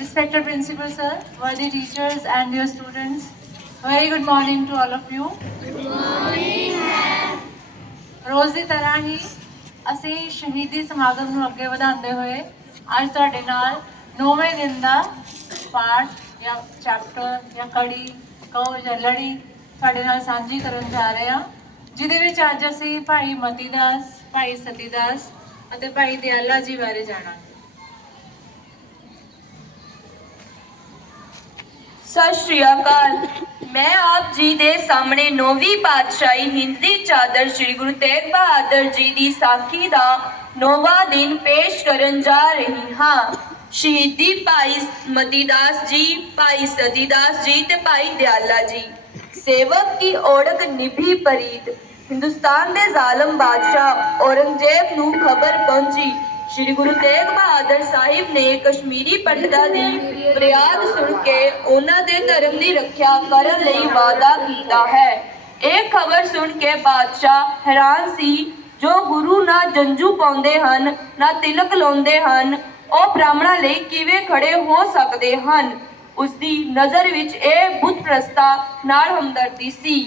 Respected Principal Sir, worthy teachers and dear students, very good morning to all of you. Good morning, ਰੋਜ਼ ਦੀ ਤਰ੍ਹਾਂ ਹੀ ਅਸੀਂ ਸ਼ਹੀਦੀ ਸਮਾਗਮ ਨੂੰ ਅੱਗੇ ਵਧਾਉਂਦੇ ਹੋਏ ਅੱਜ ਤੁਹਾਡੇ ਨਾਲ 9ਵੇਂ ਦਿਨ ਦਾ ਪਾਠ ਜਾਂ ਚੈਪਟਰ ਜਾਂ ਕੜੀ ਕਹੋ ਜਾਂ ਲੜੀ ਤੁਹਾਡੇ ਨਾਲ ਸਾਂਝੀ ਕਰਨ ਜਾ ਰਹੇ ਹਾਂ ਜਿਹਦੇ ਵਿੱਚ ਅੱਜ ਅਸੀਂ ਭਾਈ ਮਤੀਦਾਸ ਭਾਈ ਸਤੀਦਾਸ ਅਤੇ ਭਾਈ ਦਿਆਲਾ ਜੀ ਬਾਰੇ ਜਾਣਾਂਗੇ ਸਤਿ ਸ਼੍ਰੀ ਅਕਾਲ। ਮੈਂ ਆਪ ਜੀ ਦੇ ਸਾਹਮਣੇ ਨੌਵੀਂ ਪਾਤਸ਼ਾਹੀ ਹਿੰਦੀ ਚਾਦਰ ਸ੍ਰੀ ਗੁਰੂ ਤੇਗ ਬਹਾਦਰ ਜੀ ਦੀ ਸਾਖੀ ਦਾ ਨੌਵਾਂ ਦਿਨ ਪੇਸ਼ ਕਰਨ ਜਾ ਰਹੀ ਹਾਂ। ਸ਼ਹੀਦੀ ਭਾਈ ਮਤੀਦਾਸ ਜੀ, ਭਾਈ ਸਦੀਦਾਸ ਜੀ ਤੇ ਭਾਈ ਦਿਆਲਾ ਜੀ। ਸੇਵਕ ਕੀ ਔੜਕ ਨਿਭੀ ਪਰੀਤ। ਹਿੰਦੁਸਤਾਨ ਦੇ ਜ਼ਾਲਮ ਬਾਦਸ਼ਾਹ ਔਰੰਗਜ਼ੇਬ ਨੂੰ ਖਬਰ ਪਹੁੰਚੀ। ਸ਼੍ਰੀ ਗੁਰੂ ਤੇਗ ਬਹਾਦਰ ਸਾਹਿਬ ਨੇ ਕਸ਼ਮੀਰੀ ਪੰਡਤਾਂ ਦੀ ਫਰਿਆਦ ਸੁਣ ਕੇ ਉਹਨਾਂ ਦੇ ਧਰਮ ਦੀ ਰੱਖਿਆ ਕਰਨ ਲਈ ਵਾਅਦਾ ਕੀਤਾ ਹੈ। ਇਹ ਖਬਰ ਸੁਣ ਕੇ ਬਾਦਸ਼ਾਹ ਹੈਰਾਨ ਸੀ, ਜੋ ਗੁਰੂ ਨਾ ਜੰਜੂ ਪਾਉਂਦੇ ਹਨ, ਨਾ ਤਿਲਕ ਲਾਉਂਦੇ ਹਨ, ਉਹ ਬ੍ਰਾਹਮਣਾਂ ਲਈ ਕਿਵੇਂ ਖੜੇ ਹੋ ਸਕਦੇ ਹਨ? ਉਸ ਦੀ ਨਜ਼ਰ ਵਿੱਚ ਇਹ ਬੁੱਤ ਪ੍ਰਸਤਾ ਨਾਲ ਹਮਦਰਦੀ ਸੀ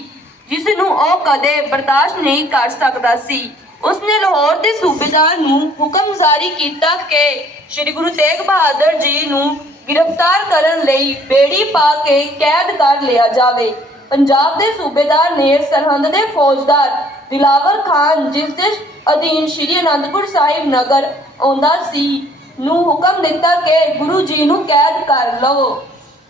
ਜਿਸ ਨੂੰ ਉਹ ਕਦੇ ਬਰਦਾਸ਼ਤ ਨਹੀਂ ਕਰ ਸਕਦਾ ਸੀ। ਉਸਨੇ ਲਾਹੌਰ ਦੇ ਸੂਬੇਦਾਰ ਨੂੰ ਹੁਕਮ ਜਾਰੀ ਕੀਤਾ ਕਿ ਸ੍ਰੀ ਗੁਰੂ ਤੇਗ ਬਹਾਦਰ ਜੀ ਨੂੰ ਗ੍ਰਿਫਤਾਰ ਕਰਨ ਲਈ ਬੇੜੀ ਪਾ ਕੇ ਕੈਦ ਕਰ ਲਿਆ ਜਾਵੇ। ਪੰਜਾਬ ਦੇ ਸੂਬੇਦਾਰ ਨੇ ਸਰਹੰਦ ਦੇ ਫੌਜਦਾਰ ਦਿਲਾਵਰ ਖਾਨ, ਜਿਸ ਦੇ ਅਧੀਨ ਸ੍ਰੀ ਅਨੰਦਪੁਰ ਸਾਹਿਬ ਨਗਰ ਆਉਂਦਾ ਸੀ, ਨੂੰ ਹੁਕਮ ਦਿੱਤਾ ਕਿ ਗੁਰੂ ਜੀ ਨੂੰ ਕੈਦ ਕਰ ਲਵੋ।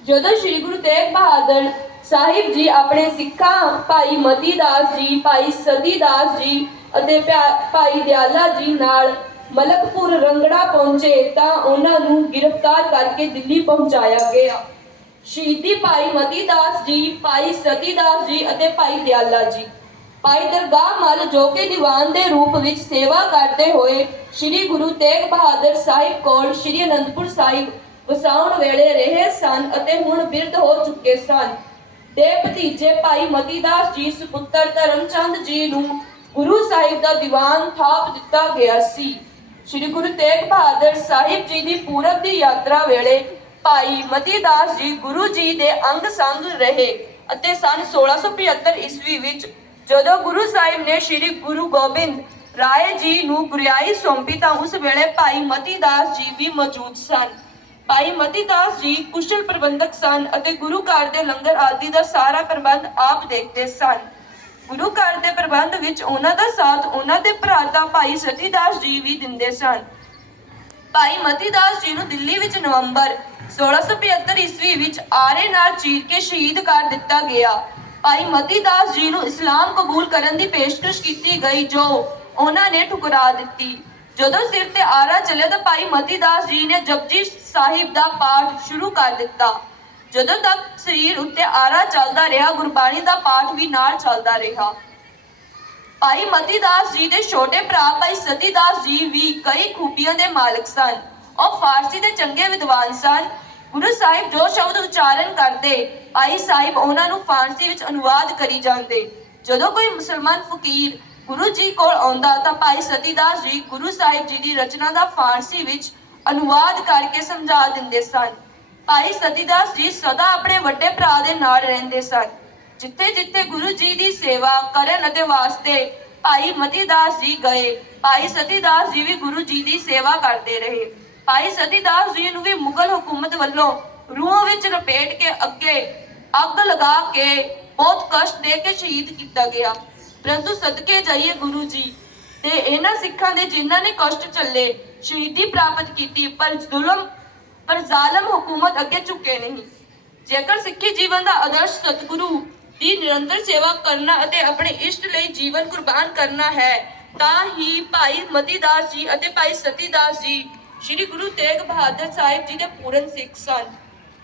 ਜਦੋਂ ਸ੍ਰੀ ਗੁਰੂ ਤੇਗ ਬਹਾਦਰ ਸਾਹਿਬ ਜੀ ਆਪਣੇ ਸਿੱਖਾਂ, ਭਾਈ ਮਤੀ ਦਾਸ ਜੀ, ਭਾਈ ਸਤੀਦਾਸ ਜੀ ਅਤੇ ਭਾਈ ਦਿਆਲਾ ਜੀ ਨਾਲ ਮਲਕਪੁਰ ਰੰਗੜਾ ਪਹੁੰਚੇ ਤਾਂ ਉਹਨਾਂ ਨੂੰ ਗ੍ਰਿਫਤਾਰ ਕਰਕੇ ਦਿੱਲੀ ਪਹੁੰਚਾਇਆ ਗਿਆ। ਸ਼ਹੀਦੀ ਭਾਈ ਮਤੀ ਦਾਸ ਜੀ, ਭਾਈ ਸਤੀ ਦਾਸ ਜੀ ਅਤੇ ਭਾਈ ਦਿਆਲਾ ਜੀ। ਭਾਈ ਦਰਗਾਹ ਮੱਲ ਜੋ ਕਿ ਦੀਵਾਨ ਦੇ ਰੂਪ ਵਿੱਚ ਸੇਵਾ ਕਰਦੇ ਹੋਏ ਸ੍ਰੀ ਗੁਰੂ ਤੇਗ ਬਹਾਦਰ ਸਾਹਿਬ ਕੋਲ ਸ੍ਰੀ ਅਨੰਦਪੁਰ ਸਾਹਿਬ ਵਸਾਉਣ ਵੇਲੇ ਰਹੇ ਸਨ ਅਤੇ ਹੁਣ ਬਿਰਧ ਹੋ ਚੁੱਕੇ ਸਨ। ਦੇ ਭਤੀਜੇ ਭਾਈ ਮਤੀ ਦਾਸ ਜੀ ਸੁਪੁੱਤਰ ਧਰਮਚੰਦ ਜੀ ਨੂੰ ਗੁਰੂ ਸਾਹਿਬ ਦਾ ਦੀਵਾਨ ਥਾਪ ਦਿੱਤਾ ਗਿਆ ਸੀ। ਸ੍ਰੀ ਗੁਰੂ ਤੇਗ ਬਹਾਦਰ ਸਾਹਿਬ ਜੀ ਦੀ ਪੂਰਬ ਦੀ ਯਾਤਰਾ ਵੇਲੇ ਭਾਈ ਮਤੀਦਾਸ ਜੀ ਗੁਰੂ ਜੀ ਦੇ ਅੰਗ ਸੰਗ ਰਹੇ ਅਤੇ ਸਨ 1675 ਈਸਵੀ ਵਿੱਚ ਜਦੋਂ ਗੁਰੂ ਸਾਹਿਬ ਨੇ ਸ੍ਰੀ ਗੁਰੂ ਗੋਬਿੰਦ ਰਾਏ ਜੀ ਨੂੰ ਗੁਰਿਆਈ ਸੌਂਪੀ ਤਾਂ ਉਸ ਵੇਲੇ ਭਾਈ ਮਤੀਦਾਸ ਜੀ ਵੀ ਮੌਜੂਦ ਸਨ। ਭਾਈ ਮਤੀਦਾਸ ਜੀ ਕੁਸ਼ਲ ਪ੍ਰਬੰਧਕ ਸਨ ਅਤੇ ਗੁਰੂ ਘਰ ਦੇ ਲੰਗਰ ਆਦਿ ਦਾ ਸਾਰਾ ਪ੍ਰਬੰਧ ਆਪ ਦੇਖਦੇ ਸਨ। ਗੁਰੂ ਘਰ ਦੇ ਪ੍ਰਬੰਧ ਵਿੱਚ ਉਹਨਾਂ ਦਾ ਸਾਥ ਉਹਨਾਂ ਦੇ ਭਰਾਤਾ ਭਾਈ ਸਤੀਦਾਸ ਜੀ ਵੀ ਦਿੰਦੇ ਸਨ। ਭਾਈ ਮਤੀਦਾਸ ਜੀ ਨੂੰ ਦਿੱਲੀ ਵਿੱਚ ਨਵੰਬਰ 1675 ਈਸਵੀ ਵਿੱਚ ਆਰੇ ਨਾਲ ਚੀਰ ਕੇ ਸ਼ਹੀਦ ਕਰ ਦਿੱਤਾ ਗਿਆ। ਭਾਈ ਮਤੀਦਾਸ ਜੀ ਨੂੰ ਇਸਲਾਮ ਕਬੂਲ ਕਰਨ ਦੀ ਪੇਸ਼ਕਸ਼ ਕੀਤੀ ਗਈ, ਜੋ ਉਹਨਾਂ ਨੇ ਠੁਕਰਾ ਦਿੱਤੀ। ਜਦੋਂ ਸਿਰ ਤੇ ਆਰਾ ਚੱਲੇ ਤਾਂ ਭਾਈ ਮਤੀਦਾਸ ਜੀ ਨੇ ਜਪਜੀ ਸਾਹਿਬ ਦਾ ਪਾਠ ਸ਼ੁਰੂ ਕਰ ਦਿੱਤਾ। ਜਦੋਂ ਤੱਕ ਸਰੀਰ ਉੱਤੇ ਆਰਾ ਚੱਲਦਾ ਰਿਹਾ, ਗੁਰਬਾਣੀ ਦਾ ਪਾਠ ਵੀ ਨਾਲ ਚੱਲਦਾ ਰਿਹਾ। ਭਾਈ ਮਤੀਦਾਸ ਜੀ ਦੇ ਛੋਟੇ ਭਰਾ ਭਾਈ ਸਤੀਦਾਸ ਜੀ ਵੀ ਕਈ ਖੂਬੀਆਂ ਦੇ ਮਾਲਕ ਸਨ। ਉਹ ਫਾਰਸੀ ਦੇ ਚੰਗੇ ਵਿਦਵਾਨ ਸਨ। ਗੁਰੂ ਸਾਹਿਬ ਜੋ ਸ਼ਬਦ ਉਚਾਰਨ ਕਰਦੇ, ਭਾਈ ਸਾਹਿਬ ਉਹਨਾਂ ਨੂੰ ਫਾਰਸੀ ਵਿੱਚ ਅਨੁਵਾਦ ਕਰੀ ਜਾਂਦੇ। ਜਦੋਂ ਕੋਈ ਮੁਸਲਮਾਨ ਫਕੀਰ ਗੁਰੂ ਜੀ ਕੋਲ ਆਉਂਦਾ ਤਾਂ ਭਾਈ ਸਤੀਦਾਸ ਜੀ ਗੁਰੂ ਸਾਹਿਬ ਜੀ ਦੀ ਰਚਨਾ ਦਾ ਫਾਰਸੀ ਵਿੱਚ ਅਨੁਵਾਦ ਕਰਕੇ ਸਮਝਾ ਦਿੰਦੇ ਸਨ। ਭਾਈ ਸਤੀਦਾਸ ਜੀ ਸਦਾ ਆਪਣੇ ਵੱਡੇ ਭਰਾ ਦੇ ਨਾਲ ਰਹਿੰਦੇ ਸਨ। ਜਿੱਥੇ ਜਿੱਥੇ ਗੁਰੂ ਜੀ ਦੀ ਸੇਵਾ ਕਰਨ ਅਤੇ ਵਾਸਤੇ ਭਾਈ ਮਤੀਦਾਸ ਜੀ ਗਏ, ਭਾਈ ਸਤੀਦਾਸ ਜੀ ਵੀ ਗੁਰੂ ਜੀ ਦੀ ਸੇਵਾ ਕਰਦੇ ਰਹੇ। ਭਾਈ ਸਤੀਦਾਸ ਜੀ ਨੂੰ ਵੀ ਮੁਗਲ ਹਕੂਮਤ ਵੱਲੋਂ ਰੂਹ ਵਿੱਚ ਲਪੇਟ ਕੇ ਅੱਗੇ ਅੱਗ ਲਗਾ ਕੇ ਬਹੁਤ ਕਸ਼ਟ ਦੇ ਕੇ ਸ਼ਹੀਦ ਕੀਤਾ ਗਿਆ। ਪਰੰਤੂ ਸਦਕੇ ਜਾਈਏ ਗੁਰੂ ਜੀ ਤੇ ਇਹਨਾਂ ਸਿੱਖਾਂ ਦੇ ਜਿਨ੍ਹਾਂ ਨੇ ਕਸ਼ਟ ਚੱਲੇ ਸ਼ਹੀਦੀ ਪ੍ਰਾਪਤ ਕੀਤੀ, ਪਰ ਜ਼ੁਲਮ ਪਰ ਜ਼ਾਲਮ ਹਕੂਮਤ ਅੱਗੇ ਝੁਕੇ ਨਹੀਂ। ਜੇਕਰ ਸਿੱਖੀ ਜੀਵਨ ਦਾ ਆਦਰਸ਼ ਸਤਿਗੁਰੂ ਦੀ ਨਿਰੰਤਰ ਸੇਵਾ ਕਰਨਾ ਅਤੇ ਆਪਣੇ ਇਸ਼ਟ ਲਈ ਜੀਵਨ ਕੁਰਬਾਨ ਕਰਨਾ ਹੈ, ਤਾਂ ਹੀ ਭਾਈ ਮਤੀਦਾਸ ਜੀ ਅਤੇ ਭਾਈ ਸਤੀਦਾਸ ਜੀ ਸ੍ਰੀ ਗੁਰੂ ਤੇਗ ਬਹਾਦਰ ਸਾਹਿਬ ਜੀ ਦੇ ਪੂਰਨ ਸਿੱਖ ਸਨ,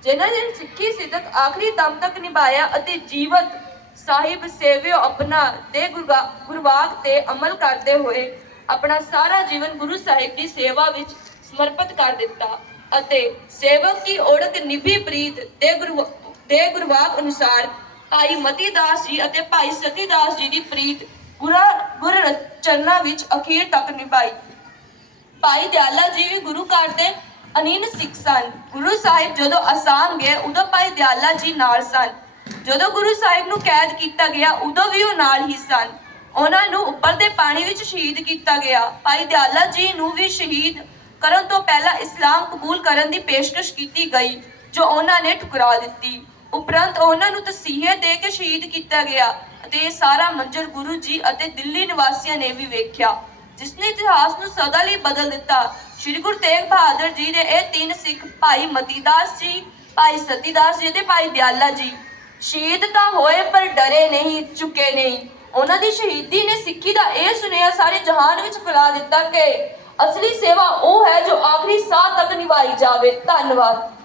ਜਿਨ੍ਹਾਂ ਨੇ ਸਿੱਖੀ ਸਿੱਧਕ ਆਖਰੀ ਦਮ ਤੱਕ ਨਿਭਾਇਆ ਅਤੇ ਜੀਵਤ ਸਾਹਿਬ ਸੇਵਿਓ ਆਪਣਾ ਦੇ ਗੁਰਗਾ- ਗੁਰਵਾਕ ਤੇ ਅਮਲ ਕਰਦੇ ਹੋਏ ਆਪਣਾ ਸਾਰਾ ਜੀਵਨ ਗੁਰੂ ਸਾਹਿਬ ਦੀ ਸੇਵਾ ਵਿੱਚ ਸਮਰਪਿਤ ਕਰ ਦਿੱਤਾ। ਅਤੇ ਸੇਵਕ ਦੀ ਓੜਕ ਨਿਭੀ ਪ੍ਰੀਤ ਦੇ ਗੁਰੂ ਦੇ ਗੁਰਵਾਕ ਅਨੁਸਾਰ ਭਾਈ ਮਤੀਦਾਸ ਜੀ ਅਤੇ ਭਾਈ ਸਤੀਦਾਸ ਜੀ ਦੀ ਪ੍ਰੀਤ ਗੁਰਾ ਗੁਰ ਚਰਨਾਂ ਵਿੱਚ ਅਖੀਰ ਤੱਕ ਨਿਭਾਈ। ਭਾਈ ਦਿਆਲਾ ਜੀ ਵੀ ਗੁਰੂ ਘਰ ਦੇ ਅਨੀਨ ਸਿੱਖ ਸਨ। ਗੁਰੂ ਸਾਹਿਬ ਜਦੋਂ ਅਸਾਮ ਗਏ, ਉਦੋਂ ਭਾਈ ਦਿਆਲਾ ਜੀ ਨਾਲ ਸਨ। ਜਦੋਂ ਗੁਰੂ ਸਾਹਿਬ ਨੂੰ ਕੈਦ ਕੀਤਾ ਗਿਆ, ਉਦੋਂ ਵੀ ਉਹ ਨਾਲ ਹੀ ਸਨ। ਉਹਨਾਂ ਨੂੰ ਉੱਪਰ ਦੇ ਪਾਣੀ ਵਿੱਚ ਸ਼ਹੀਦ ਕੀਤਾ ਗਿਆ। ਭਾਈ ਦਿਆਲਾ ਜੀ ਨੂੰ ਵੀ ਸ਼ਹੀਦ ਕਰਨ ਤੋਂ ਪਹਿਲਾਂ ਇਸਲਾਮ ਕਬੂਲ ਕਰਨ ਦੀ ਪੇਸ਼ਕਸ਼ ਕੀਤੀ ਗਈ, ਜੋ ਉਹਨਾਂ ਨੇ ਠੁਕਰਾ ਦਿੱਤੀ। ਉਪਰੰਤ ਉਹਨਾਂ ਨੂੰ ਤਸੀਹੇ ਦੇ ਕੇ ਸ਼ਹੀਦ ਕੀਤਾ ਗਿਆ ਅਤੇ ਇਹ ਸਾਰਾ ਮੰਜ਼ਰ ਗੁਰੂ ਜੀ ਅਤੇ ਦਿੱਲੀ ਨਿਵਾਸੀਆਂ ਨੇ ਵੀ ਵੇਖਿਆ। ਜਿਸ ਨੇ ਇਤਿਹਾਸ ਨੂੰ ਸਦਾ ਲਈ ਬਦਲ ਦਿੱਤਾ, ਸ੍ਰੀ ਗੁਰੂ ਤੇਗ ਬਹਾਦਰ ਜੀ ਦੇ ਇਹ ਤਿੰਨ ਸਿੱਖ ਭਾਈ ਮਤੀਦਾਸ ਜੀ, ਭਾਈ ਸਤੀਦਾਸ ਜੀ ਤੇ ਭਾਈ ਦਿਆਲਾ ਜੀ। ਸ਼ਹੀਦ ਤਾਂ ਹੋਏ ਪਰ ਡਰੇ ਨਹੀਂ ਚੁੱਕੇ ਨਹੀਂ। ਉਹਨਾਂ ਦੀ ਸ਼ਹੀਦੀ ਨੇ ਸਿੱਖੀ ਦਾ ਇਹ ਸੁਨੇਹਾ ਸਾਰੇ ਜਹਾਨ ਵਿੱਚ ਫੈਲਾ ਦਿੱਤਾ ਕਿ ਅਸਲੀ ਸੇਵਾ ਉਹ ਹੈ ਜੋ ਆਖਰੀ ਸਾਹ ਤੱਕ ਨਿਭਾਈ ਜਾਵੇ। ਧੰਨਵਾਦ।